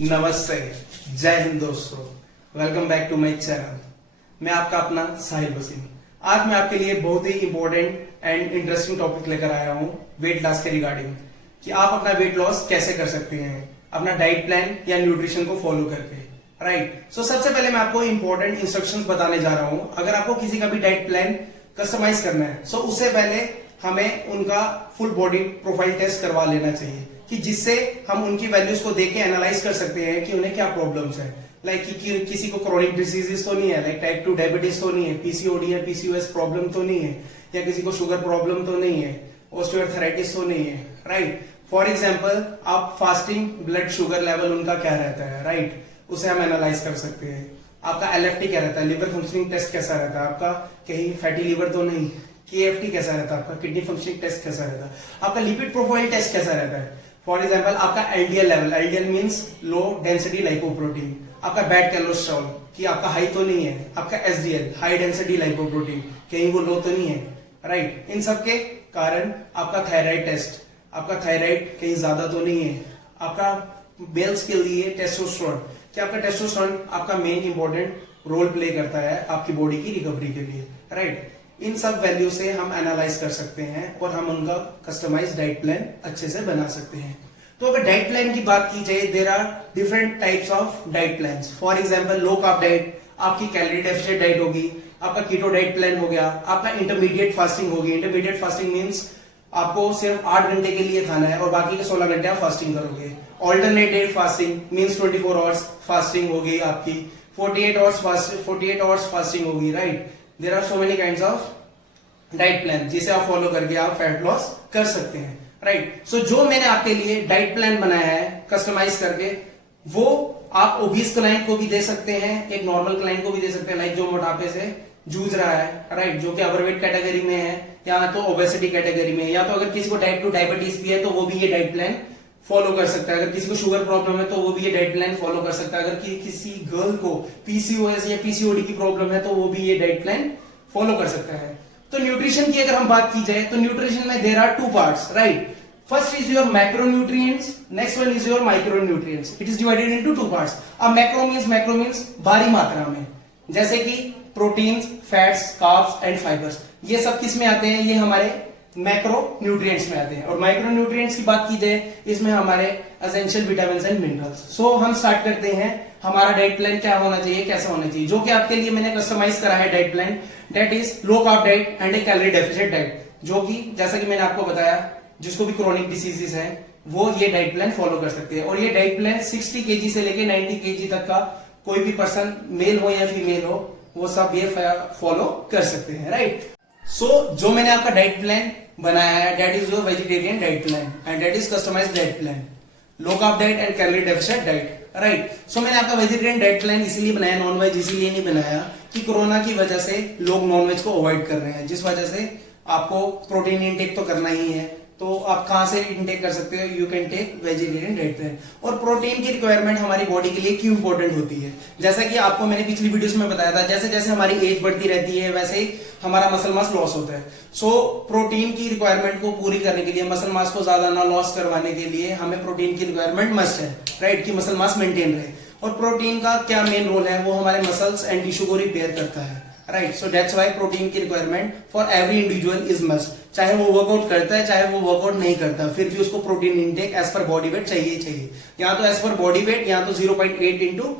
नमस्ते, जय हिंद दोस्तों। Welcome back to my channel. मैं आपका अपना साहिल वसीम। आज मैं आपके लिए बहुत ही इंपॉर्टेंट एंड इंटरेस्टिंग टॉपिक लेकर आया हूँ वेट लॉस के रिगार्डिंग, कि आप अपना वेट लॉस कैसे कर सकते हैं अपना डाइट प्लान या न्यूट्रिशन को फॉलो करके। राइट। सो सबसे पहले मैं आपको इंपॉर्टेंट इंस्ट्रक्शंस बताने जा रहा हूँ। अगर आपको किसी का भी डाइट प्लान कस्टमाइज करना है, सो उससे पहले हमें उनका फुल बॉडी प्रोफाइल टेस्ट करवा लेना चाहिए, कि जिससे हम उनकी वैल्यूज को देख के एनालाइज कर सकते हैं कि उन्हें क्या प्रॉब्लम्स है। लाइक कि किसी को क्रोनिक डिसीजेस तो नहीं है, लाइक टाइप 2 डायबिटीज तो नहीं है, पीसीओडी या पीसीओएस प्रॉब्लम तो नहीं है, या किसी को शुगर प्रॉब्लम तो नहीं है, ऑस्टियोआर्थराइटिस तो नहीं है। राइट। फॉर एग्जाम्पल, आप फास्टिंग ब्लड शुगर लेवल उनका क्या रहता है, राइट, उसे हम एनालाइज कर सकते हैं। आपका एलएफटी क्या रहता है, लिवर फंक्शनिंग टेस्ट कैसा रहता है आपका, कहीं फैटी लिवर तो नहीं, केएफटी कैसा रहता है आपका, किडनी फंक्शनिंग टेस्ट कैसा रहता है, आपका लिपिड प्रोफाइल टेस्ट कैसा रहता है। फॉर एग्जाम्पल, आपका LDL level, LDL means low density lipoprotein, आपका बैड कोलेस्ट्रॉल कि आपका हाई तो नहीं है, आपका एसडीएल हाई डेंसिटी लाइपोप्रोटीन कहीं वो लो तो नहीं है। राइट। इन सब के कारण आपका थायराइड टेस्ट, आपका थायराइड कहीं ज्यादा तो नहीं है, आपका मेल्स के लिए टेस्टोस्टेरोन, कि आपका टेस्टोस्टेरोन आपका मेन इंपॉर्टेंट रोल प्ले करता है आपकी बॉडी की रिकवरी के लिए। राइट। इन सब वैल्यू से हम एनालाइज कर सकते हैं और हम उनका कस्टमाइज डाइट प्लान अच्छे से बना सकते हैं। तो अगर डाइट प्लान की बात की जाए, there are different types of diet plans. For example, low carb diet आपकी कैलोरी डेफिशिएट डाइट होगी, आपका कीटो डाइट प्लान हो गया, आपका इंटरमीडिएट फास्टिंग होगी। इंटरमीडिएट फास्टिंग मीन्स आपको सिर्फ 8 घंटे के लिए खाना है और बाकी के 16 घंटे आप फास्टिंग करोगे। Alternate day fasting means 24 hours fasting होगी आपकी, 48 आवर्स फास्टिंग होगी। Right. There are so many kinds of diet plan जिसे आप फॉलो करके आप फैट लॉस कर सकते हैं। राइट। सो जो मैंने आपके लिए डाइट प्लान बनाया है कस्टमाइज करके, वो आप ओबीस क्लाइंट को भी दे सकते हैं, एक नॉर्मल क्लाइंट को भी दे सकते हैं, लाइक जो मोटापे से जूझ रहा है, राइट, जो कि ओवरवेट कैटेगरी में है या तो ओबेसिटी कैटेगरी में, या तो अगर किसी को टाइप 2 डायबिटीज भी है तो वो भी ये डाइट प्लान फॉलो कर सकता है। अगर किसी को शुगर प्रॉब्लम है तो वो भी ये डाइट प्लान फॉलो कर सकता है। अगर किसी गर्ल को पीसीओएस या पीसीओडी की प्रॉब्लम है तो वो भी ये डाइट प्लान फॉलो कर सकता है। तो न्यूट्रिशन की अगर हम बात की जाए तो न्यूट्रिशन में there are 2 parts. Right. First is your macronutrients, next one is your micronutrients. It is divided into 2 parts. अब मैक्रो मींस भारी मात्रा में, जैसे कि proteins, fats, carbs and fibres. ये सब किस में आते हैं, ये हमारे मैक्रो न्यूट्रिएंट्स में आते हैं। और माइक्रो न्यूट्रिएंट्स की बात की जाए, इसमें हमारे एसेंशियल विटामिन एंड मिनरल्स। सो हम स्टार्ट करते हैं, हमारा डाइट प्लान क्या होना चाहिए, कैसा होना चाहिए, जो कि आपके लिए मैंने कस्टमाइज करा है diet plan. That is low carb diet and A calorie deficit diet, जो कि जैसा कि मैंने आपको बताया, जिसको भी क्रोनिक डिसीजेस है वो ये डाइट प्लान फॉलो कर सकते हैं। और ये डाइट प्लान 60 केजी से लेके 90 केजी तक का कोई भी पर्सन, मेल हो या फीमेल हो, वो सब ये फॉलो कर सकते हैं। राइट। सो जो मैंने आपका डाइट प्लान बनाया है, that is your vegetarian diet plan and that is customized diet plan, low carb diet and calorie deficit diet. Right. So मैंने आपका वेजिटेरियन डाइट प्लान इसीलिए बनाया, नॉनवेज इसीलिए नहीं बनाया कि कोरोना की वजह से लोग नॉनवेज को अवॉइड कर रहे हैं, जिस वजह से आपको प्रोटीन इंटेक तो करना ही है। तो आप कहां से इंटेक कर सकते हो, you can take vegetarian diet plan. और प्रोटीन की रिक्वायरमेंट हमारी बॉडी के लिए क्यों इंपॉर्टेंट होती है, जैसा कि आपको मैंने पिछली वीडियोस में बताया था, जैसे जैसे हमारी एज बढ़ती रहती है वैसे ही हमारा मसल मास लॉस होता है। सो प्रोटीन की रिक्वायरमेंट को पूरी करने के लिए, मसल मास को ज्यादा ना लॉस करवाने के लिए हमें प्रोटीन की रिक्वायरमेंट मस्ट है। राइट। कि मसल मास मेंटेन रहे। और प्रोटीन का क्या मेन रोल है, वो हमारे मसल्स एंड टिश्यू को रिपेयर करता है। Right. So that's why protein की requirement for every individual is must. चाहे वो वर्कआउट करता है चाहे वो वर्कआउट नहीं करता, फिर भी उसको protein intake as per body weight चाहिए ही चाहिए। या तो एज पर बॉडी वेट या तो 0.8 इंटू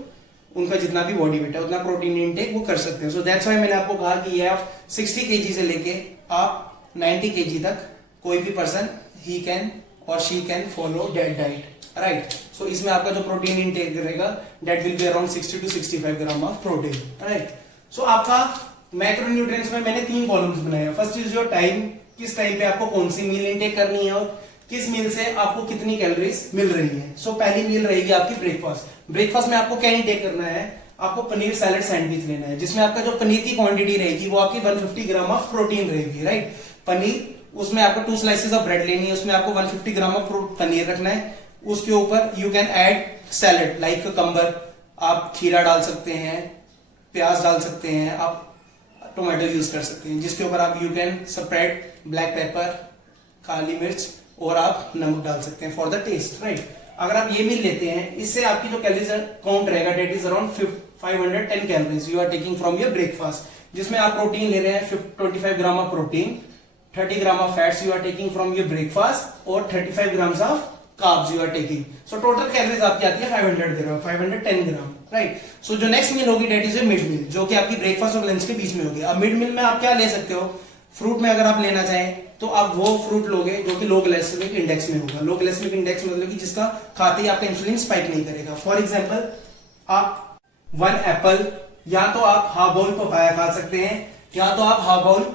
उनका जितना भी बॉडी वेट है उतना प्रोटीन इंटेक वो कर सकते हैं। सो दैट्स व्हाई मैंने आपको कहा कि ये आप 60 केजी से लेके आप 90 केजी तक कोई भी पर्सन ही कैन और she can follow that diet. Right. So इसमें आपका जो प्रोटीन इंटेक रहेगा that will be around 60 to 65 gram of protein. Right. So आपका मैक्रोन्यूट्रिएंट्स में मैंने 3 कॉलम्स बनाए हैं। फर्स्ट इज योर टाइम, किस टाइम पे आपको कौन सी मील इंटेक करनी है और किस मील से आपको कितनी कैलोरीज मिल रही है। सो पहली मील रहेगी आपकी ब्रेकफास्ट। ब्रेकफास्ट में आपको क्या इंटेक करना है, आपको पनीर सैलेड सैंडविच लेना है, जिसमें आपका जो पनीर की क्वांटिटी रहेगी वो आपकी 150 ग्राम ऑफ प्रोटीन रहेगी। राइट। पनीर, उसमें आपको 2 स्लाइसेस ऑफ ब्रेड लेनी है, उसमें आपको 150 ग्राम ऑफ पनीर रखना है। उसके ऊपर you can add salad like cucumber, आप खीरा डाल सकते हैं, प्याज डाल सकते हैं, आप टोमेटो यूज कर सकते हैं, जिसके ऊपर आप you can spread black pepper, काली मिर्च और आप नमक डाल सकते हैं फॉर द टेस्ट। राइट। अगर आप ये मील लेते हैं, इससे आपकी जो कैलोरीज काउंट रहेगा that is around 510 calories you are taking from your breakfast, जिसमें आप प्रोटीन ले रहे हैं 25 gram of protein, 30 gram of fats you are taking from your breakfast और 35 grams of carbs you are taking. So total calories आपकी आती है 510 ग्राम, right. So जो नेक्स्ट मील होगी डेट इज ए मिड मील, जो कि आपकी ब्रेकफास्ट और लंच के बीच में होगी। अब मिड मील में आप क्या ले सकते हो, फ्रूट में अगर आप लेना चाहें तो आप वो फ्रूट लोगे जो कि लो ग्लाइसेमिक इंडेक्स में होगा। लो ग्लाइसेमिक इंडेक्स मतलब कि जिसका खाते ही आपका इंसुलिन स्पाइक नहीं करेगा। फॉर एग्जांपल आप 1 एप्पल, या तो आप हाफ बाउल पपाया खा सकते हैं, या तो आप हाफ बाउल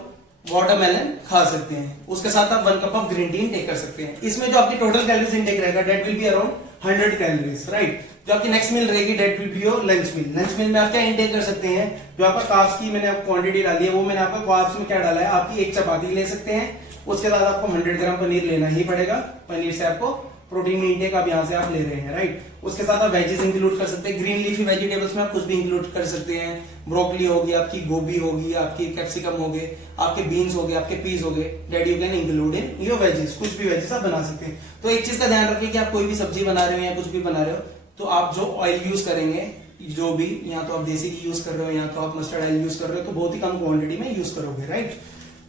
वाटरमेलन खा सकते हैं। उसके साथ आप 1 cup of green tea take कर सकते हैं। इसमें जो आपकी टोटल कैलोरीज इनटेक रहेगा that will be around 100 calories, right. जो आपकी नेक्स्ट मील रहेगी that will be your lunch meal. Lunch meal में आप क्या इंटेक कर सकते हैं, जो आपका कार्ब्स की मैंने आपको क्वांटिटी डाली है, वो मैंने आपको कार्ब्स में क्या डाला है, आपकी एक चपाती ले सकते हैं, उसके बाद आपको 100 ग्राम पनीर लेना ही पड़ेगा। पनीर से आपको प्रोटीन इंटेक आप यहां से आप ले रहे हैं, राइट। उसके साथ आप वेजेस इंक्लूड कर सकते हैं, ग्रीन लीफी वेजिटेबल्स में आप कुछ भी इंक्लूड कर सकते हैं। ब्रोकली होगी, आपकी गोभी होगी, आपकी कैप्सिकम हो गए, आपके बीन्स हो गए, आपके पीस हो गए, that you can include in your wages. कुछ भी वेजेस आप बना सकते हैं। तो एक चीज का ध्यान रखिए कि आप कोई भी सब्जी बना रहे हो या कुछ भी बना रहे हो तो आप जो ऑयल यूज करेंगे, जो भी, या तो आप देसी घी यूज कर रहे हो या तो आप मस्टर्ड ऑयल यूज कर रहे हो, तो बहुत ही कम क्वांटिटी में यूज करोगे, राइट।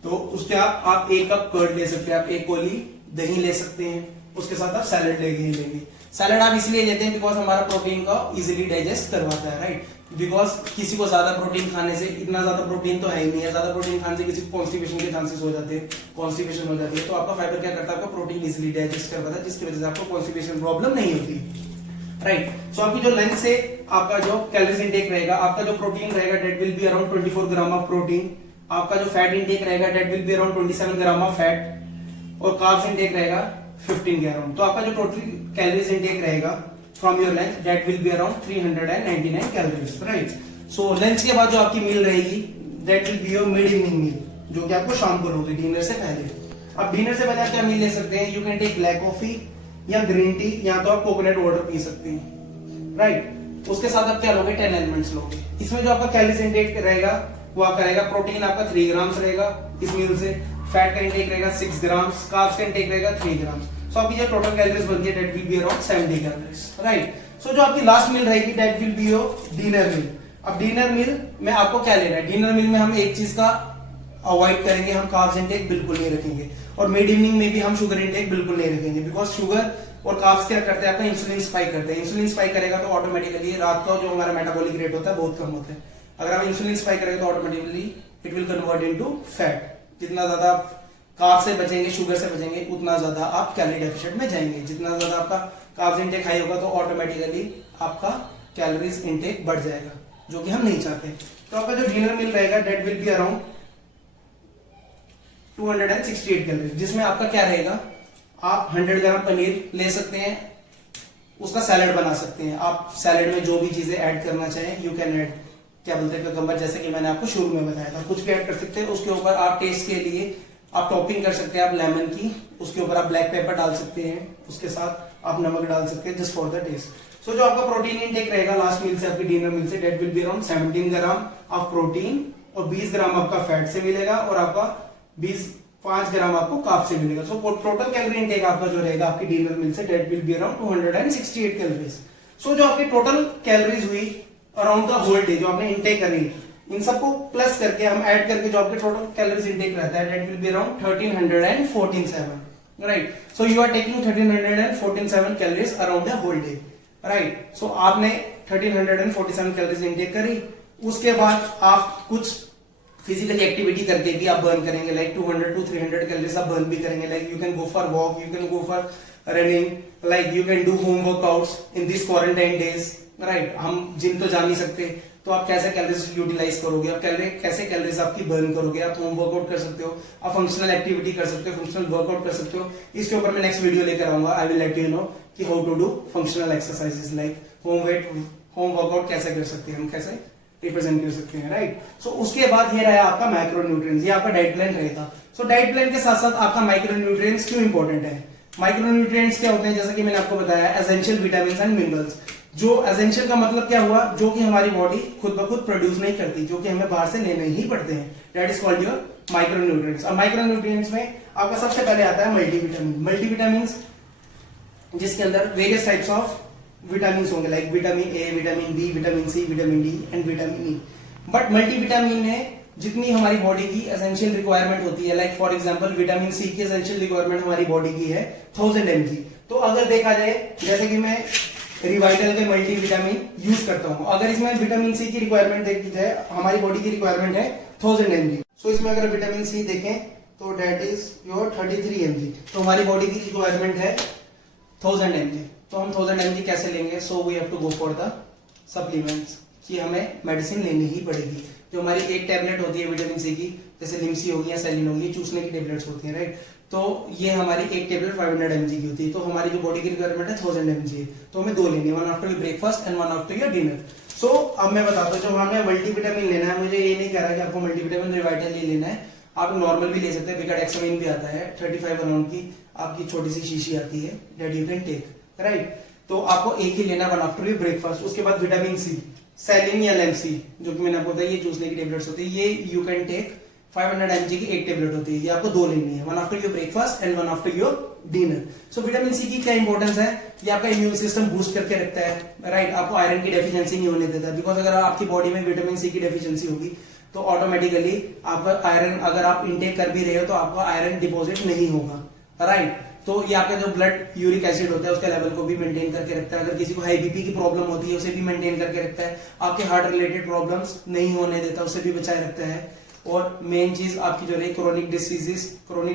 तो उसके आप 1 कप कर्ड ले सकते हैं, आप 1 कोली दही ले सकते हैं, उसके साथ आप सैलड लेंगे। सैलड आप इसलिए लेते हैं बिकॉज हमारा प्रोटीन का इजीली डाइजेस्ट करवाता है, राइट। बिकॉज किसी को ज्यादा प्रोटीन खाने से, इतना ज्यादा प्रोटीन तो है ही नहीं है, ज्यादा प्रोटीन खाने से किसी को कॉन्स्टिपेशन के चांसेस हो जाते हैं, कॉन्स्टिपेशन हो जाती है। तो आपका फाइबर क्या करता है, आपका प्रोटीन इजीली डाइजेस्ट करवाता है, जिसकी वजह से आपको कॉन्स्टिपेशन प्रॉब्लम नहीं होती, राइट। सो आपकी जो लंच से आपका जो कैलोरीज इंटेक रहेगा, आपका जो प्रोटीन रहेगा that will be around 24 gram of protein, आपका जो फैट इंटेक रहेगा that will be around 27 gram of fat, और कार्ब्स इंटेक रहेगा 15 ग्राम। तो आपका जो टोटल कैलोरीज इंटेक रहेगा from your lunch that will be around 399 calories, right. So lunch के बाद जो आपकी मील रहेगी that will be your mid evening meal, जो कि आपको शाम को होगी डिनर से पहले। अब डिनर से पहले आप क्या मील ले सकते हैं, you can take black coffee या ग्रीन टी, या तो आप कोकोनट वाटर पी सकते हैं, राइट। उसके साथ आप क्या लोगे, 10 एलिमेंट्स लोगे। इसमें जो आपका कैलोरीज इंटेक रहेगा वो आपका रहेगा, प्रोटीन आपका 3 ग्राम्स रहेगा इस मील से, फैट का इंटेक रहेगा 6 ग्राम्स, कार्ब्स का इंटेक रहेगा 3 ग्राम्स। सो आपकी जो टोटल कैलोरीज बनती है that will be around 70 calories, right. So जो आपकी लास्ट मील रहेगी that will be your dinner meal. अब डिनर मील में आपको क्या लेना है, डिनर मील में हम एक चीज का अवॉइड करेंगे, हम कार्ब्स इंटेक बिल्कुल नहीं रखेंगे, और मिड इवनिंग में भी हम शुगर इंटेक बिल्कुल नहीं रखेंगे, बिकॉज शुगर और कार्ब्स क्या करते हैं, आपका इंसुलिन स्पाइक करते हैं। इंसुलिन स्पाइक करेगा तो ऑटोमेटिकली रात का जो हमारा मेटाबॉलिक रेट होता है बहुत कम होता है। अगर आप इंसुलिन स्पाइक करेंगे तो automatically it will convert into fat. जितना ज्यादा आप कार्ब से बचेंगे, शुगर से बचेंगे, उतना ज्यादा आप कैलोरी डेफिशिएंट में जाएंगे। जितना ज्यादा आपका कार्ब्स इंटेक हाई होगा तो ऑटोमेटिकली आपका कैलोरीज इंटेक बढ़ जाएगा, जो कि हम नहीं चाहते। तो आपका जो डिनर मील रहेगा that will be around 268 calories, जिसमें आपका क्या रहेगा, आप 100 ग्राम पनीर ले सकते हैं, उसका सैलड बना सकते हैं। आप सैलड में जो भी चीजें ऐड करना चाहें यू कैन ऐड, क्या बोलते हैं ककम्बर, जैसे कि मैंने आपको शुरू में बताया था, कुछ भी ऐड कर सकते हैं। उसके ऊपर आप टेस्ट के लिए आप टॉपिंग कर सकते हैं आप लेमन की, उसके ऊपर आप ब्लैक पेपर डाल सकते हैं, उसके साथ आप नमक डाल सकते हैं just for the taste. So जो आपका प्रोटीन इंटेक रहेगा लास्ट मील से, आपकी डिनर मील से, that will be around 17 gram of protein और 20 ग्राम आपका फैट से मिलेगा, और आपका 5 ग्राम आपको कार्ब से मिलेगा। सो टोटल कैलोरी इंटेक आपका जो रहेगा आपकी डिनर मील से that will be around 268 calories. So जो आपकी टोटल कैलोरीज हुई अराउंड द होल डे जो आपने इंटेक करी, इन सबको प्लस करके हम ऐड करके जो आपके टोटल कैलोरीज इंटेक रहता है that will be around 1347, right. So you are taking 1347 calories around the whole day, right. So आपने 1347 कैलोरीज इंटेक करी, उसके बाद आप कुछ फिजिकल एक्टिविटी करके भी आप बर्न करेंगे, लाइक 200 to 300 कैलोरीज आप बर्न भी करेंगे। Like you can go for walk, you can go for running, like you can do home workouts in this quarantine days, right. हम जिम तो जा नहीं सकते, तो आप कैसे कैलोरीज यूटिलाइज करोगे, आप कैसे कैलोरीज आपकी बर्न करोगे। आप होम वर्कआउट कर सकते हो, आप फंक्शनल एक्टिविटी कर सकते हो, फंक्शनल वर्कआउट कर सकते हो। इसके ऊपर मैं नेक्स्ट वीडियो लेकर आऊंगा, I will let you know कि how to do functional exercises, like home workout कैसे कर सकते हैं, हम कैसे रिप्रेजेंट कर सकते हैं, राइट। सो उसके बाद ये रहा आपका माइक्रोन्यूट्रिएंट्स, ये आपका डाइट प्लान रहेगा। सो डाइट प्लान के साथ साथ आपका माइक्रोन्यूट्रिएंट्स क्यों इंपॉर्टेंट है, माइक्रोन्यूट्रिएंट्स क्या होते हैं, जैसा कि मैंने आपको बताया, एसेंशियल विटामिन एंड मिनरल्स। जो एसेंशियल का मतलब क्या हुआ, जो कि हमारी बॉडी खुद ब खुद प्रोड्यूस नहीं करती, जो कि हमें बाहर से लेने ही पड़ते हैं, that is called your micronutrients. और माइक्रोन्यूट्रिएंट्स में आपका सबसे पहले आता है मल्टीविटामिन। जिसके अंदर वेरियस टाइप्स ऑफ विटामिन होंगे, like vitamin A, vitamin B, vitamin C, vitamin D and vitamin E. But multivitamin में जितनी हमारी बॉडी की एसेंशियल रिक्वायरमेंट होती है, like for example vitamin C की एसेंशियल रिक्वायरमेंट हमारी बॉडी की है 1000 mg। तो अगर देखा जाए, जैसे कि मैं रिवाइटल के मल्टीविटामिन यूज करता हूं, अगर इसमें विटामिन सी की रिक्वायरमेंट देखी जाए, हमारी बॉडी की रिक्वायरमेंट है 1000 mg। सो इसमें अगर विटामिन सी देखें तो डेट इज योर 33 mg। तो हमारी बॉडी की रिक्वायरमेंट है 1000 mg। तो हम 1000 mg कैसे लेंगे? So we have to go for the supplements, कि हमें मेडिसिन लेनी ही पड़ेगी। जो हमारी एक टैबलेट होती है विटामिन सी की, जैसे लिम्सी होगी या सेलिन होगी, चूसने की टेबलेट्स होती है, राइट। तो ये हमारी एक टेबलेट 500 mg की होती है। तो हमारी जो बॉडी की रिक्वायरमेंट है 1000 mg है। तो हमें 2 लेनी है, 1 after your breakfast and 1 after your dinner. So अब मैं बताता हूँ, जो हमें मल्टीविटामिन लेना है, मुझे ये नहीं कह रहा कि आपको मल्टीविटामिन रिवाइटल ही लेना है, आप नॉर्मल भी ले सकते हैं। विकाडेक्सामिन भी आता है 35 अराउंड की, आपकी छोटी सी शीशी आती है, that you can take, right. तो आपको एक ही लेना है 1 आफ्टर योर ब्रेकफास्ट। उसके बाद विटामिन सी, सेलिन या लेम्सी, जो कि मैंने आपको बताया ये चूसने की टेबलेट्स होती है, ये यू कैन टेक 500 mg की एक टेबलेट होती है। ये आपको 2 लेनी है, 1 after your breakfast and 1 after your dinner. So vitamin C की क्या इंपॉर्टेंस है? ये आपका इम्यून सिस्टम बूस्ट करके रखता है, राइट। आपको आयरन की डेफिशिएंसी नहीं होने देता, बिकॉज अगर आपकी बॉडी में विटामिन सी की डेफिशिएंसी होगी तो ऑटोमेटिकली आपका आयरन, अगर आप इंटेक कर भी रहे हो तो आपका आयरन डिपॉजिट नहीं होगा, राइट। तो ये आपका जो ब्लड यूरिक एसिड होता है उसके लेवल को भी मेंटेन करके रखता है। अगर किसी को हाई बीपी की प्रॉब्लम होती है उसे भी मेंटेन करके रखता है। आपके हार्ट रिलेटेड प्रॉब्लम्स नहीं होने देता, उसे भी बचाए रखता है। और मेन चीज आपकी जो है क्रोनिक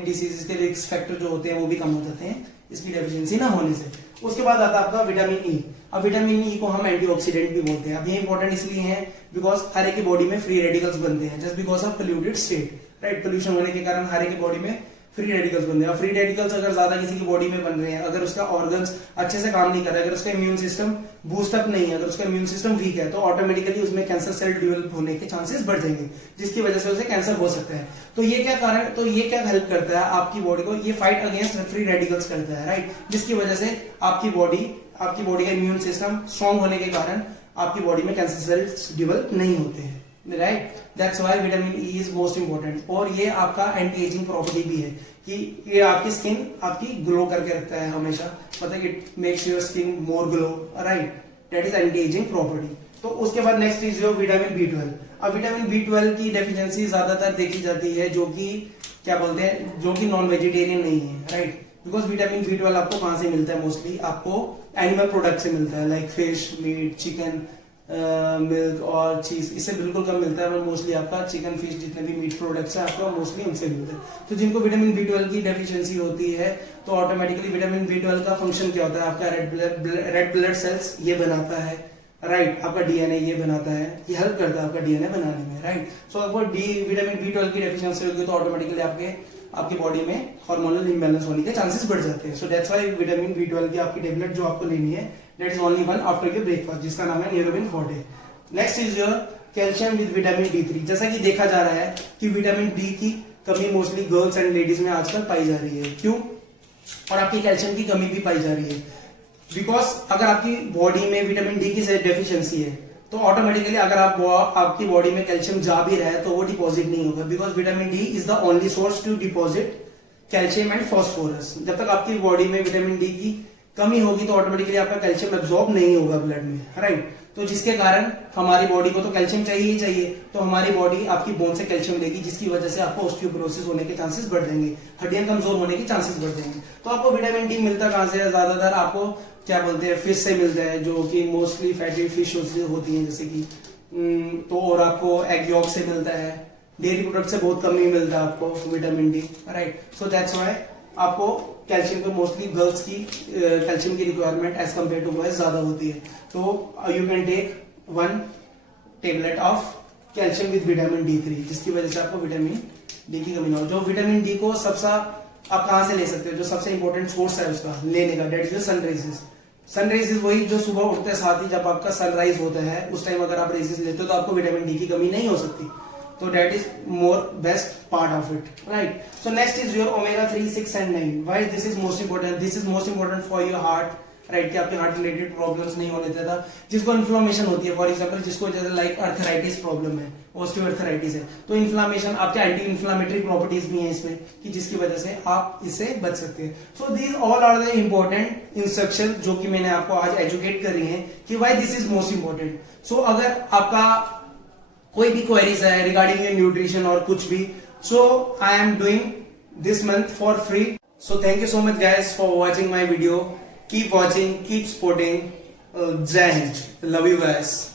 डिसीजेस के रिस्क फैक्टर जो होते हैं वो भी कम हो जाते हैं इसकी डेफिशिएंसी ना होने से। उसके बाद आता है आपका विटामिन ई। अब विटामिन ई को हम एंटीऑक्सीडेंट भी बोलते हैं। अब ये इंपॉर्टेंट इसलिए है बिकॉज हर एक की बॉडी में फ्री रेडिकल्स बनते हैं, just because of polluted state, right. Pollution होने के कारण हर एक की बॉडी में फ्री रेडिकल्स बनते हैं। फ्री रेडिकल्स अगर ज्यादा किसी की बॉडी में बन रहे हैं, अगर उसका ऑर्गन्स अच्छे से काम नहीं कर रहा है, अगर उसका इम्यून सिस्टम बूस्टअप नहीं है, अगर उसका इम्यून सिस्टम वीक है, तो ऑटोमेटिकली उसमें कैंसर सेल डेवलप होने के चांसेस बढ़ जाएंगे, जिसकी वजह से उसे कैंसर हो सकता है। तो ये क्या हेल्प करता है आपकी बॉडी को? ये फाइट अगेंस्ट फ्री रेडिकल्स करता है, राइट। जिसकी वजह से आपकी बॉडी का इम्यून सिस्टम स्ट्रॉन्ग होने के कारण आपकी बॉडी में कैंसर सेल्स डेवलप नहीं होते हैं, right. That's why vitamin E is most important. और ये आपका एंटी एजिंग प्रॉपर्टी भी है कि ये आपकी स्किन आपकी ग्लो करके रखता है हमेशा, मतलब it makes your skin more glow, right. That is anti ageing property. तो उसके बाद next is your vitamin B12। अब विटामिन B12 की डेफिशिएंसी ज्यादातर देखी जाती है जो कि क्या बोलते हैं, जो कि नॉन वेजिटेरियन नहीं है, राइट। बिकॉज विटामिन B12 आपको कहां से मिलता है? मोस्टली आपको एनिमल प्रोडक्ट से मिलता है, like fish, meat, chicken, milk और चीज। इससे बिल्कुल कम मिलता है, मोस्टली आपका चिकन, फिश, जितने भी मीट प्रोडक्ट्स है आपको मोस्टली उनसे मिलते हैं। तो जिनको विटामिन B12 की डेफिशिएंसी होती है तो ऑटोमेटिकली विटामिन B12 का फंक्शन क्या होता है? आपका रेड ब्लड सेल्स ये बनाता है, राइट। आपका डीएनए ये बनाता है, ये हेल्प करता है आपका डीएनए बनाने में, राइट। सो आपको विटामिन B12 की डेफिशिएंसी होगी तो ऑटोमेटिकली आपकी बॉडी में हार्मोनल इम्बैलेंस होने के चांसेस बढ़ जाते हैं। सो दैट्स व्हाई विटामिन B12 की आपकी टेबलेट जो आपको लेनी है, that is only 1 after your breakfast, जिसका नाम है Neurobion Forte. Next is your calcium with vitamin D3। जैसा कि देखा जा रहा है कि विटामिन डी की कमी मोस्टली गर्ल्स एंड लेडीज में आजकल पाई जा रही है। क्यों? और आपकी कैल्शियम की कमी भी पाई जा रही है बिकॉज अगर आपकी बॉडी में विटामिन डी की डेफिशिएंसी है तो ऑटोमेटिकली अगर आपकी बॉडी में कैल्शियम जा भी रहा है तो वो डिपॉजिट नहीं होगा, because vitamin D is the only source to deposit calcium and phosphorus. जब तक आपकी बॉडी में विटामिन डी की कमी होगी तो ऑटोमेटिकली आपका कैल्शियम एब्जॉर्ब नहीं होगा ब्लड में, राइट। तो जिसके कारण हमारी बॉडी को तो कैल्शियम चाहिए ही चाहिए, तो हमारी बॉडी आपकी बोन से कैल्शियम लेगी, जिसकी वजह से आपको ऑस्टियोपोरोसिस होने के चांसेस बढ़ जाएंगे, हड्डियां कमजोर होने के चांसेस बढ़ जाएंगे। तो आपको विटामिन डी मिलता कहां से है? ज्यादातर आपको क्या बोलते हैं, फिश से मिलता है, जो कि मोस्टली फैटी फिश होती है, जैसे कि तो और आपको एग यॉक से मिलता है, डेयरी प्रोडक्ट से बहुत कम ही मिलता है आपको vitamin D, right. So that's why आपको कैल्शियम को मोस्टली गर्ल्स की कैल्शियम की requirement as compared to boys ज्यादा होती है। तो you can take 1 tablet of calcium with vitamin D3, जिसकी वजह से आपको विटामिन डी की कमी ना हो। जो विटामिन डी को सबसे आप कहां से ले सकते हो? जो सबसे इंपॉर्टेंट सोर्स है उसका लेने का, डेट इज सनराइजेस। सनराइजेस वही जो सुबह उठते साथ ही जब आपका सनराइज होता है उस टाइम अगर आप रेजेस लेते हो तो आपको विटामिन डी की कमी नहीं हो सकती। तो that is more best part of it, right? So next is your omega 3, 6 and 9. Why this is most important? This is most important for your heart, right, कि आपके हार्ट रिलेटेड प्रॉब्लम्स नहीं होने देता। जिसको इन्फ्लामेशन होती है, for example जिसको जैसे लाइक अर्थराइटिस प्रॉब्लम है, ऑस्टियोआर्थराइटिस है, तो इन्फ्लामेशन, आपके एंटी इन्फ्लामेटरी प्रॉपर्टीज भी हैं इसमें, कि जिसकी वजह से आप इससे बच सकते हैं। So these all are the important instruction जो कि मैंने आपको आज एजुकेट करी है कि why this is most important. So अगर आपका कोई भी क्वेरीज है रिगार्डिंग न्यूट्रिशन और कुछ भी, so I am doing this month for free. So thank you so much guys for watching my video. Keep watching, keep supporting. Jai Hind. Love you guys.